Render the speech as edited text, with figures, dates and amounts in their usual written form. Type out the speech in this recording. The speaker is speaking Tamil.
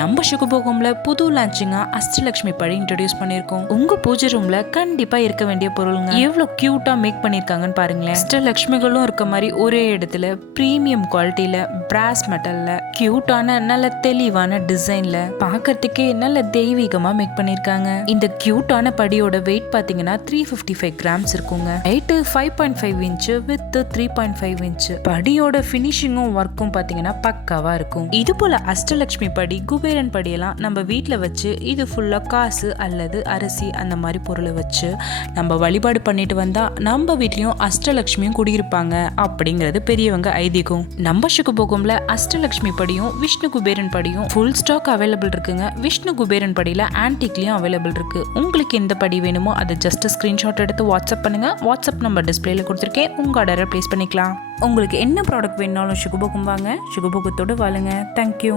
நம்ம சுகபோகம்ல புது லான்ச்சிங்கா அஷ்டலட்சுமி படி இன்ட்ரோடியூஸ் பண்ணிருக்கோம். உங்க பூஜை ரூம்ல கண்டிப்பா இருக்க வேண்டிய பொருளுங்க. எவ்வளவு கியூட்டா மேக் பண்ணிருக்காங்கன்னு பாருங்களேன். அஷ்டலட்சுமிகளும் இருக்க மாதிரி ஒரே இடத்துல பிரீமியம் குவாலிட்டியில பிராஸ் மெட்டல்ல கியூட்டான நல்ல தெளிவான டிசைன்ல பாக்கிறதுக்கே நல்ல தெய்வீகமா மேக் பண்ணிருக்காங்க. இந்த கியூட்டான படியோட வெயிட் பாத்தீங்கன்னா 355 கிராம்ஸ் இருக்குங்க. Height 5.5 inch with 3.5 inch. படியோட பினிஷிங்கும் ஒர்க்கும் பாத்தீங்கன்னா பக்காவா இருக்கும். இது போல அஷ்டலட்சுமி படி குபேரன் படியெல்லாம் நம்ம வீட்டில் வச்சு இது ஃபுல்லாக காசு அல்லது அரிசி அந்த மாதிரி பொருளை வச்சு நம்ம வழிபாடு பண்ணிட்டு வந்தா நம்ம வீட்லயும் அஷ்டலட்சுமியும் குடியிருப்பாங்க அப்படிங்கிறது பெரியவங்க ஐதீகம். நம்ம சுகபோகம்ல அஷ்டலட்சுமி படியும் விஷ்ணு குபேரன் படியும் ஃபுல் ஸ்டாக் அவைலபிள் இருக்குங்க. விஷ்ணு குபேரன் படியில ஆன்டிக்லயும் அவைலபிள் இருக்கு. உங்களுக்கு எந்த படி வேணுமோ அதை ஜஸ்ட் ஸ்கிரீன்ஷாட் எடுத்து வாட்ஸ்அப் பண்ணுங்க. வாட்ஸ்அப் நம்பர் டிஸ்பிளேல கொடுத்துருக்கேன், உங்க ஆர்டரை பிளேஸ் பண்ணிக்கலாம். உங்களுக்கு என்ன ப்ராடக்ட் வேணும்னாலும் சுகபோகம் வாங்க. சுகபோகத்தோடு வாழுங்க. தேங்க்யூ.